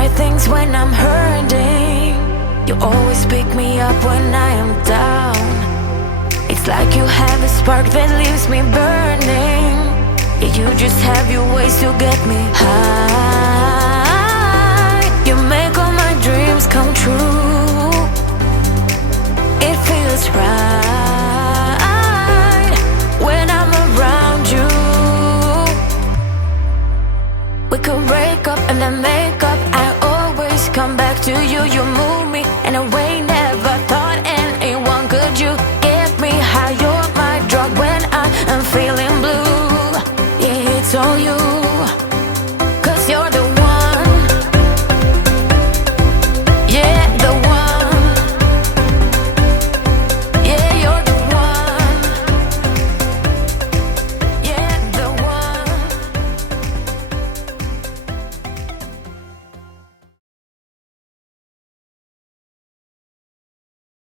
right things when I'm hurting. You always pick me up when I am down. It's like you have a spark that leaves me burning. Yeah, you just have your ways to get me high. You make all my dreams come true. It feels right.